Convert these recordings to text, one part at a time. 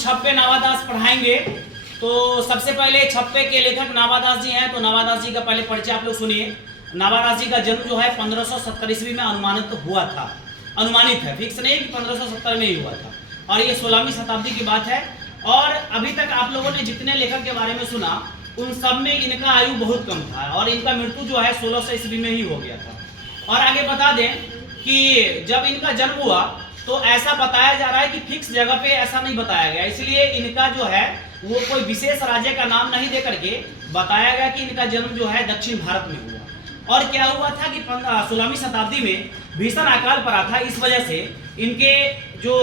छप्पे नावादास पढ़ाएंगे। तो सबसे पहले छप्पे के लेखक नावादास जी हैं, तो नावादास जी का पहले परिचय आप लोग सुनिए। नावादास जी का जन्म जो है 1570 ईस्वी में अनुमानित है, फिक्स नहीं कि 1570 में ही हुआ था, और ये 16वीं शताब्दी की बात है। और अभी तक आप लोगों ने जितने लेखक के बारे में सुना उन सब में इनका आयु बहुत कम था, और इनका मृत्यु जो है 1600 ईस्वी में ही हो गया था। और आगे बता दें कि जब इनका जन्म हुआ तो ऐसा बताया जा रहा है कि फिक्स जगह पे ऐसा नहीं बताया गया, इसलिए इनका जो है वो कोई विशेष राज्य का नाम नहीं दे करके बताया गया कि इनका जन्म जो है दक्षिण भारत में हुआ। और क्या हुआ था कि 16वीं शताब्दी में भीषण अकाल पड़ा था, इस वजह से इनके जो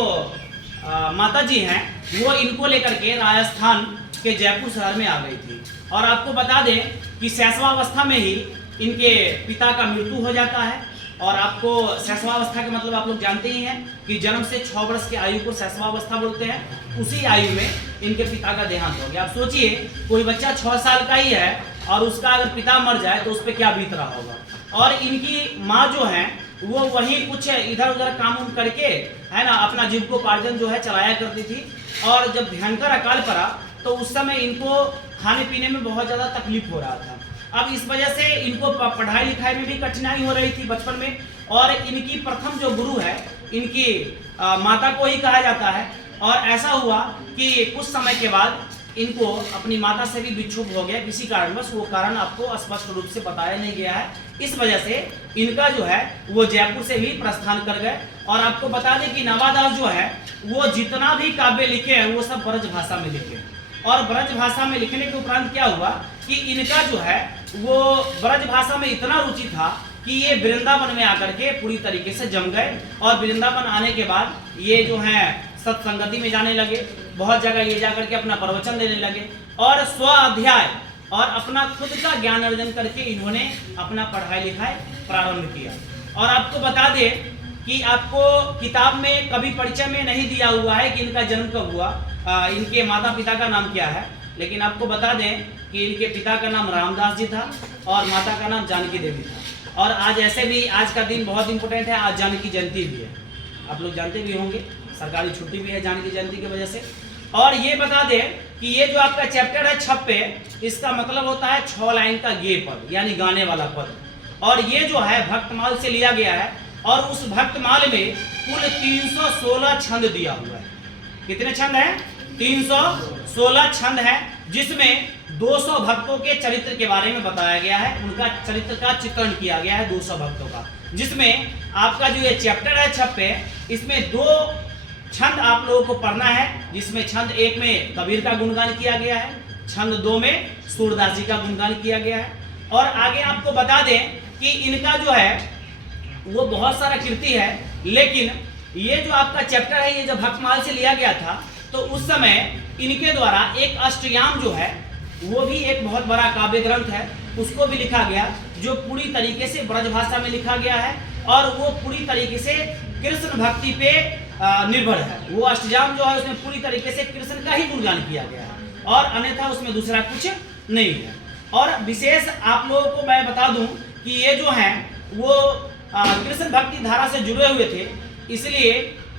माता जी हैं वो इनको लेकर के राजस्थान के जयपुर शहर में आ गई थी। और आपको बता दें कि शैशवावस्था में ही इनके पिता का मृत्यु हो जाता है। और आपको शैशवावस्था का मतलब आप लोग जानते ही हैं कि जन्म से 6 वर्ष की आयु को शैशवावस्था बोलते हैं। उसी आयु में इनके पिता का देहांत हो गया। आप सोचिए कोई बच्चा 6 साल का ही है और उसका अगर पिता मर जाए तो उस पर क्या बीत रहा होगा। और इनकी माँ जो है वो वहीं कुछ इधर उधर काम करके है ना अपना जीविकोपार्जन जो है चलाया करती थी। और जब भयंकर अकाल पड़ा तो उस समय इनको खाने पीने में बहुत ज़्यादा तकलीफ हो रहा था। अब इस वजह से इनको पढ़ाई लिखाई में भी कठिनाई हो रही थी बचपन में। और इनकी प्रथम जो गुरु है इनकी माता को ही कहा जाता है। और ऐसा हुआ कि कुछ समय के बाद इनको अपनी माता से भी विक्षोभ हो गया किसी कारणवश, वो कारण आपको स्पष्ट रूप से बताया नहीं गया है। इस वजह से इनका जो है वो जयपुर से भी प्रस्थान कर गए। और आपको बता दें कि नावादास जो है वो जितना भी काव्य लिखे हैं वो सब ब्रज भाषा में लिखे। और ब्रज भाषा में लिखने के उपरांत क्या हुआ कि इनका जो है वो ब्रज भाषा में इतना रुचि था कि ये वृंदावन में आकर के पूरी तरीके से जम गए। और वृंदावन आने के बाद ये जो है सत्संगति में जाने लगे, बहुत जगह ये जाकर के अपना प्रवचन देने लगे और स्व अध्याय और अपना खुद का ज्ञान अर्जन करके इन्होंने अपना पढ़ाई लिखाई प्रारंभ किया। और आपको बता दें कि आपको किताब में कभी परिचय में नहीं दिया हुआ है कि इनका जन्म कब हुआ, इनके माता पिता का नाम क्या है, लेकिन आपको बता दें कि इनके पिता का नाम रामदास जी था और माता का नाम जानकी देवी था। और आज ऐसे भी आज का दिन बहुत इंपॉर्टेंट है, आज जानकी जयंती भी है, आप लोग जानते भी होंगे, सरकारी छुट्टी भी है जानकी जयंती की वजह से। और ये बता दें कि ये जो आपका चैप्टर है छप्पे, इसका मतलब होता है 6 लाइन का गे पद यानी गाने वाला पद। और ये जो है भक्तमाल से लिया गया है और उस भक्तमाल में कुल 316 छंद दिया हुआ है। कितने छंद हैं? 316 छंद है, जिसमें 200 भक्तों के चरित्र के बारे में बताया गया है, उनका चरित्र का चित्रण किया गया है 200 भक्तों का। जिसमें आपका जो ये चैप्टर है छप्पे, इसमें 2 छंद आप लोगों को पढ़ना है, जिसमें छंद 1 में कबीर का गुणगान किया गया है, छंद 2 में सूरदास जी का गुणगान किया गया है। और आगे आपको बता दें कि इनका जो है वो बहुत सारा कृति है, लेकिन ये जो आपका चैप्टर है ये जब भक्तमाल से लिया गया था तो उस समय इनके द्वारा एक अष्टयाम जो है वो भी एक बहुत बड़ा काव्य ग्रंथ है, उसको भी लिखा गया, जो पूरी तरीके से ब्रज भाषा में लिखा गया है और वो पूरी तरीके से कृष्ण भक्ति पे निर्भर है। वो अष्टयाम जो है उसमें पूरी तरीके से कृष्ण का ही गुणगान किया गया है और अन्यथा उसमें दूसरा कुछ नहीं है। और विशेष आप लोगों को मैं बता दूं कि ये जो है वो कृष्ण भक्ति धारा से जुड़े हुए थे, इसलिए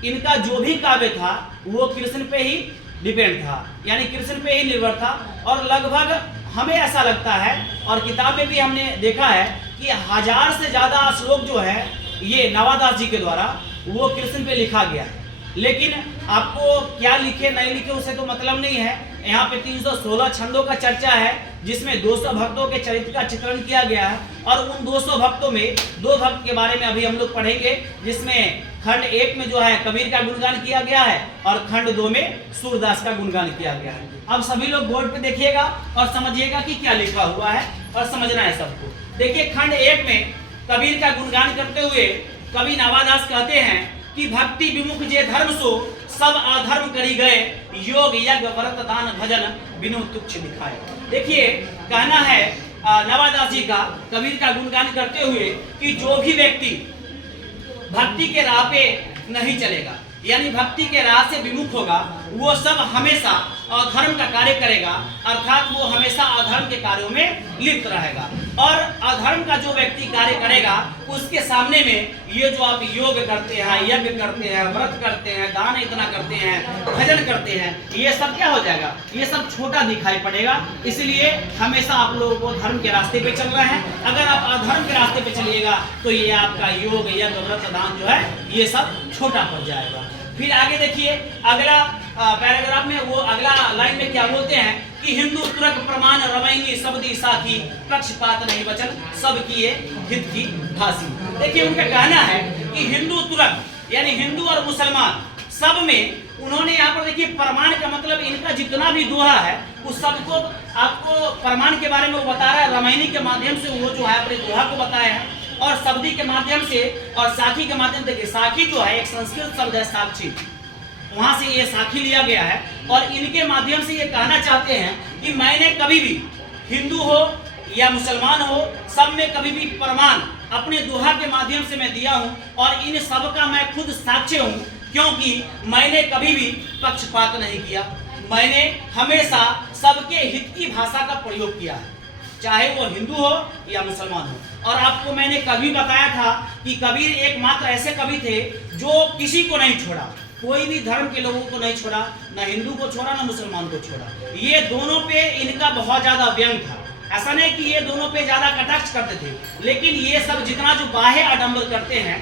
इनका जो भी काव्य था वो कृष्ण पे ही डिपेंड था, यानी कृष्ण पे ही निर्भर था। और लगभग हमें ऐसा लगता है और किताब में भी हमने देखा है कि 1000 से ज़्यादा श्लोक जो है ये नावादास जी के द्वारा वो कृष्ण पे लिखा गया है। लेकिन आपको क्या लिखे नहीं लिखे उससे तो मतलब नहीं है। यहाँ पे 316 छंदों का चर्चा है, जिसमें 200 भक्तों के चरित्र का चित्रण किया गया है। और उन 200 भक्तों में 2 भक्त के बारे में अभी हम लोग पढ़ेंगे, जिसमें खंड 1 में जो है कबीर का गुणगान किया गया है और खंड 2 में सूरदास का गुणगान किया गया है। अब सभी लोग बोर्ड पे देखिएगा और समझिएगा कि क्या लिखा हुआ है और समझना है सबको। देखिए खंड 1 में कबीर का गुणगान करते हुए कवि नावादास कहते हैं कि भक्ति विमुख जे धर्म सो सब अधर्म करी गए, योग यज्ञ व्रत दान भजन बिनु तुच्छ दिखाए। देखिए कहना है नावादास जी का कबीर का गुणगान करते हुए कि जो भी व्यक्ति भक्ति के राह पे नहीं चलेगा, यानी भक्ति के राह से विमुख होगा, वो सब हमेशा अधर्म का कार्य करेगा, अर्थात वो हमेशा अधर्म के कार्यों में लिप्त रहेगा। और अधर्म का जो व्यक्ति कार्य करेगा उसके सामने में ये जो आप योग करते हैं, यज्ञ करते हैं, व्रत करते हैं, दान इतना करते हैं, भजन करते हैं, ये सब क्या हो जाएगा, ये सब छोटा दिखाई पड़ेगा। इसलिए हमेशा आप लोगों को धर्म के रास्ते पे चल रहे हैं। अगर आप अधर्म के रास्ते पे चलिएगा तो ये आपका योग, यज्ञ, व्रत, दान जो है ये सब छोटा पड़ जाएगा। फिर आगे देखिए अगला पैराग्राफ में, वो अगला लाइन में क्या बोलते हैं कि हिंदू तुरक प्रमाण रवैनी सबदी साखी, पक्षपात नहीं वचन सब किए हित की फांसी। देखिए उनका कहना है कि हिंदू तुरक यानी हिंदू और मुसलमान सब में उन्होंने यहाँ पर देखिए प्रमाण का मतलब इनका जितना भी दोहा है उस सबको आपको प्रमाण के बारे में वो बता रहा है। रामायणी के माध्यम से वो जो है अपने दोहा को बताया है और शब्दी के माध्यम से और साखी के माध्यम से। साखी जो है एक संस्कृत शब्द है साक्षी, वहां से ये साखी लिया गया है और इनके माध्यम से ये कहना चाहते हैं कि मैंने कभी भी हिंदू हो या मुसलमान हो सब में कभी भी प्रमाण अपने दोहा के माध्यम से मैं दिया हूं और इन सब का मैं खुद साक्ष्य हूं, क्योंकि मैंने कभी भी पक्षपात नहीं किया। मैंने हमेशा सबके हित की भाषा का प्रयोग किया है, चाहे वो हिंदू हो या मुसलमान हो। और आपको मैंने कभी बताया था कि कबीर एकमात्र ऐसे कवि थे जो किसी को नहीं छोड़ा, कोई भी धर्म के लोगों को नहीं छोड़ा, ना हिंदू को छोड़ा ना मुसलमान को छोड़ा। ये दोनों पे इनका बहुत ज्यादा व्यंग था। ऐसा नहीं कि ये दोनों पे ज्यादा कटाक्ष करते थे, लेकिन ये सब जितना जो बाह्य आडंबर करते हैं,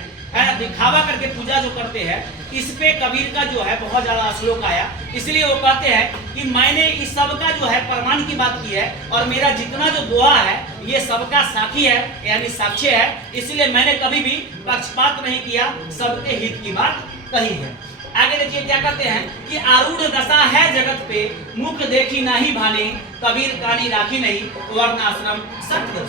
दिखावा करके पूजा जो करते हैं, इस पे कबीर का जो है बहुत ज्यादा श्लोक आया। इसलिए वो कहते हैं कि मैंने इस सब का जो है प्रमाण की बात की है और मेरा जितना जो दोहा है ये सबका साक्षी है यानी साक्ष्य है। इसलिए मैंने कभी भी पक्षपात नहीं किया, सबके हित की बात कही है। आगे देखिए क्या कहते हैं कि आरूढ़ दशा है जगत पे, मुख देखी नहीं भाने, कबीर कानी राखी नहीं, वर्ण आश्रम सत्य।